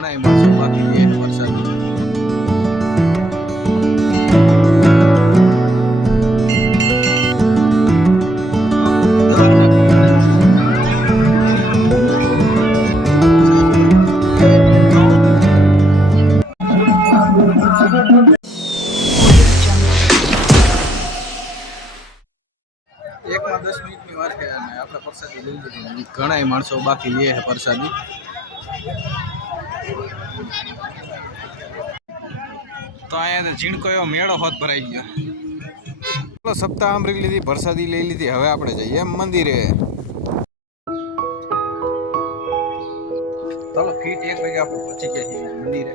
ઘણા માણસો બાકી છે વરસાદ એકમાં 10 મિનિટની વાર છે અને આપણે પ્રસાદી લઈ લીધી. ઘણા માણસો બાકી છે પ્રસાદી. તો અહીંયા ઝીણકો એવો મેળો હોત ભરાઈ ગયો. સપ્તાહ આંબરી લીધી, પ્રસાદી લઈ લીધી. હવે આપણે જઈએ મંદિરે. ચાલો ફીટ 1 વાગે આપણે પહોંચી ગયા છીએ મંદિરે.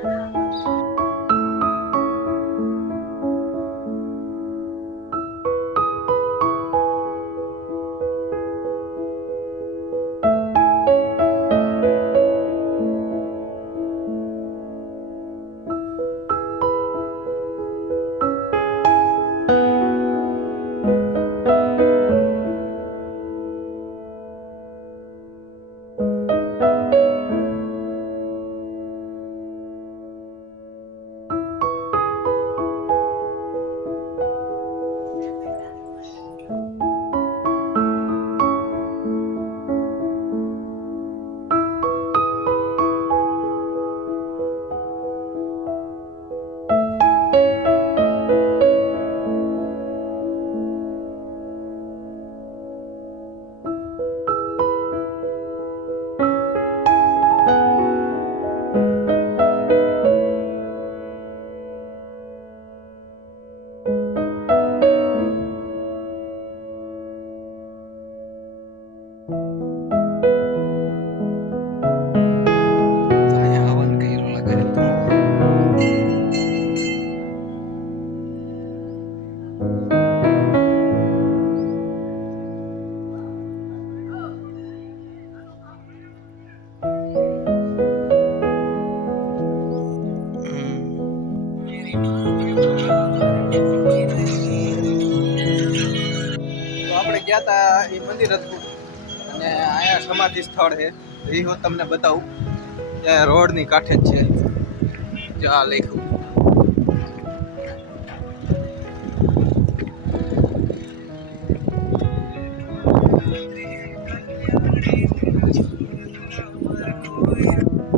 ગયા હતા એ મંદિર હતું અને અહીંયા સમાધિ સ્થળ છે એ હું તમને બતાવું. ત્યાં રોડની કાંઠે જ છે. ત્યાં લખ્યું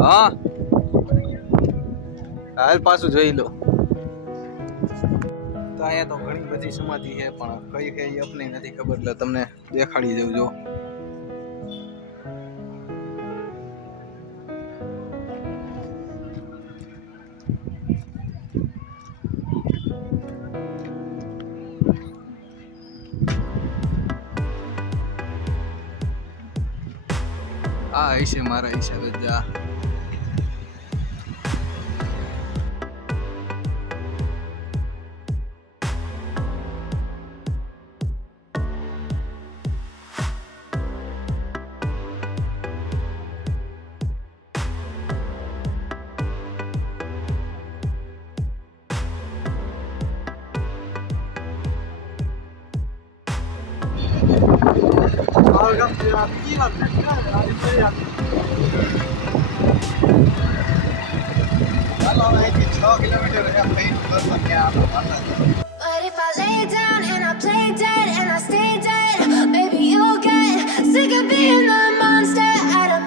હા હાલ પાછું જોઈ લો. તો અહીંયા તો ઘણી બધી સમાધિ છે પણ કઈ છે એ અમને નથી ખબર એટલે તમને દેખાડી દઉં. જો આ હશે મારા હિસાબે જા. But if I lay down and I play dead and I stay dead, maybe you'll get sick of being the monster out of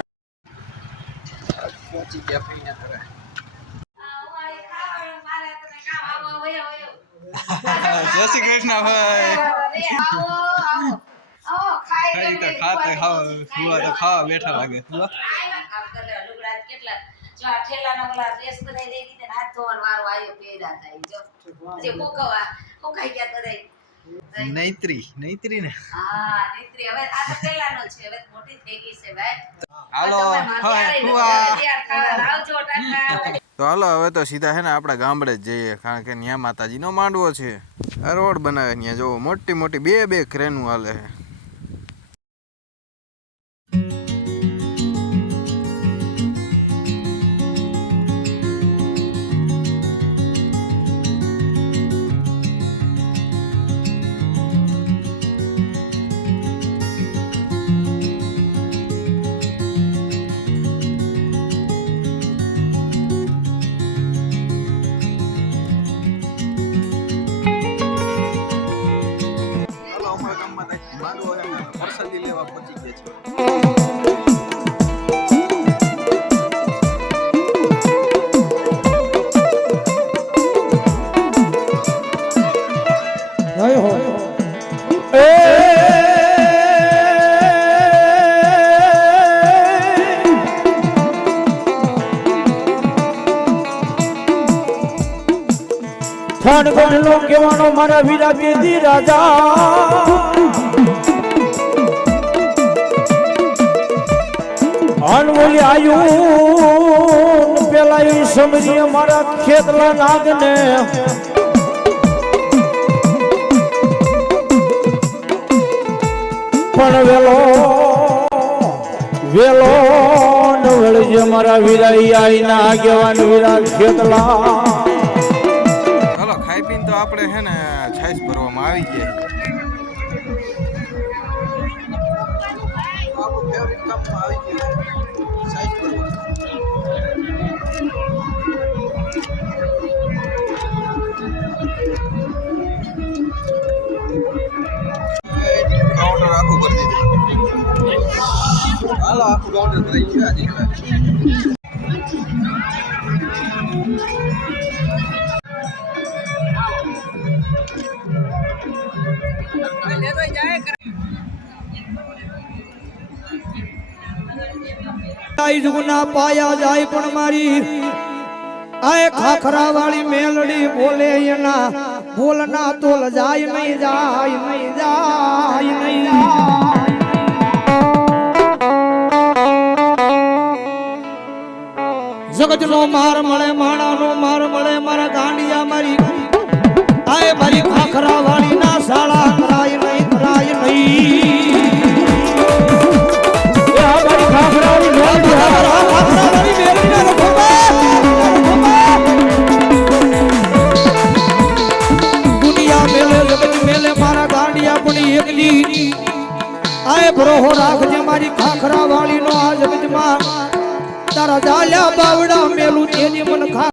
પહોંચી ગયા ભાઈ ઘરે. જય શ્રી કૃષ્ણ ભાઈ. ખાવા બેઠા લાગે. નૈત્રી ને હાલો તો હાલો હવે તો સીધા છે ને આપણા ગામડે જ જઈએ કારણ કે ત્યાં માતાજીનો માંડવો છે. આ રોડ બનાવે ત્યાં જોવો મોટી મોટી બે ક્રેનું હાલે છે. ફોન ગણલો કેવાનો મારા વીરા બેદી રાજા અનમોલી આયુ પેલા એ સમજી મારા ખેતલા નાગને પણ વેલો નવળજે મારા વીરા આઈ ના આગેવાન વીરા ખેતલા. ચાલો ખાઈ પીને તો આપણે હે ને છાશ ભરવામાં આવી ગયા. આપણું ફેવરિટ કામમાં આવી ગયું છાશ ભરવા. કાઉન્ટર આખું ભરી દીધું. હાલો આખું કાઉન્ટર ભરી ગયું આજે. જુગના પાયા જાય પણ મારી આય ખાખરા વાળી મેલડી બોલે એના બોલના તોલ જાય નહીં જાય નહીં જાય નહીં જગત નો માર મળે માણા નો માર મળે મારા ગાંડિયા મારી આય મારી ખાખરા વાળી ના શાળા કરાય નહીં કરાય નહીં ભરોહો રાખજે મારી ખાખરા વાળી નો આ જગતમાં તારા જાલ્યા બાવડા મેલું તેની મન ખા.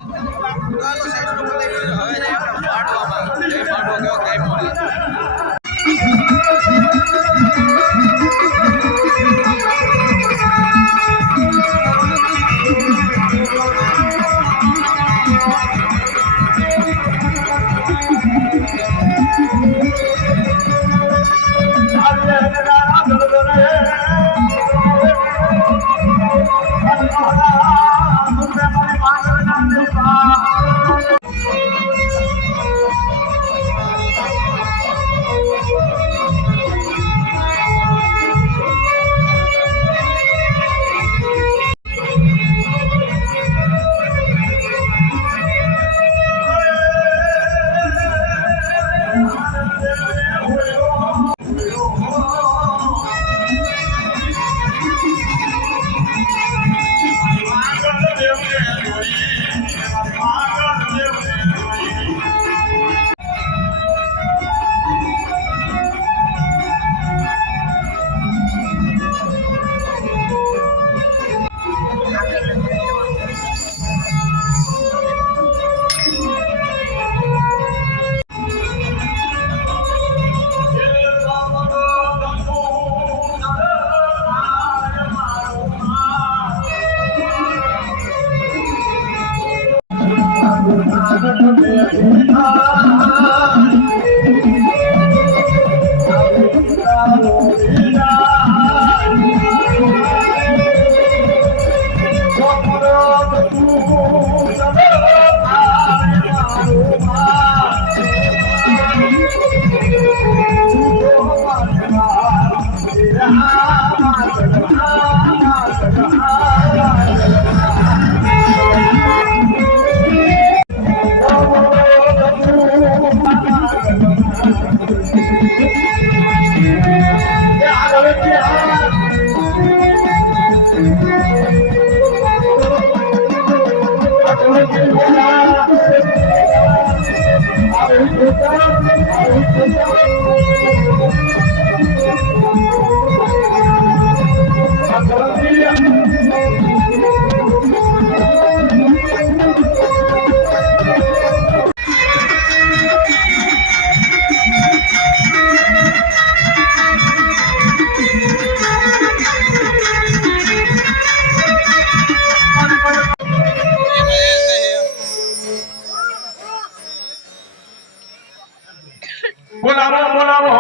બોલાવો બોલાવો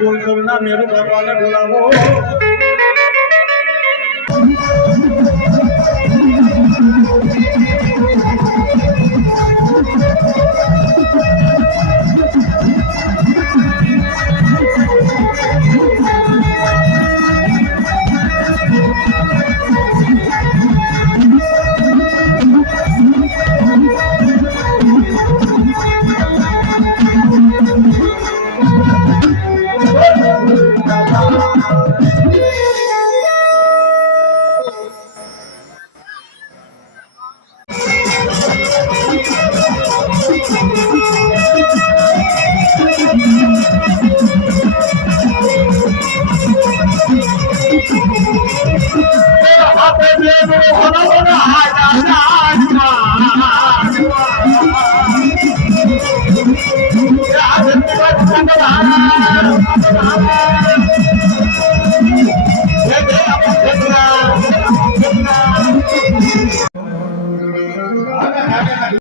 ગોલકરના મેરુ બાબાને બોલાવો. Yeah.